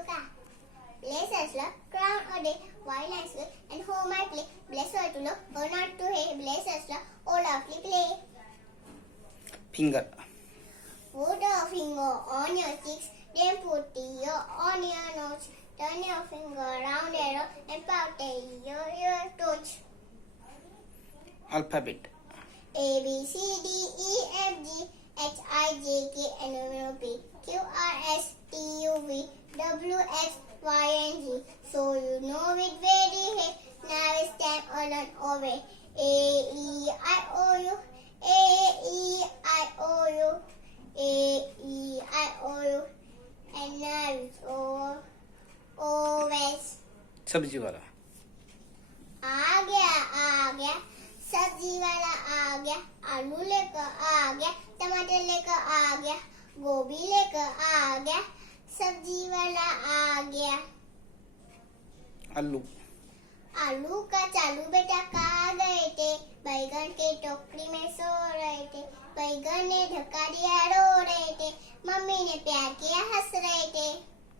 look at. Bless us, Lord, crown a day, while I sleep, and home I play. Bless her to love, her not to hate. Bless us, Lord, oh lovely play. Finger. Put a finger on your cheeks, then put your on your nose. Turn your finger round arrow and pout your toes. Alphabet. A B C D E F G H I J K L M N O P Q R S T U V W X Y and Z. So you know it very well. Now it's time to learn over. A E I O U A E I O U A E I O U and now it's O S. सब्जी वाला. आ गया सब्जी वाला आ गया, आलू लेकर आ गया, टमाटर लेकर आ गया, गोभी लेकर आ गया, सब्जी वाला आ गया. आलू. आलू का चालू बेटा कहाँ गए थे? बैगन के टोकरी में सो रहे थे, बैगन ने धक्का दिया रो रहे थे, मम्मी ने प्यार किया हंस रहे थे.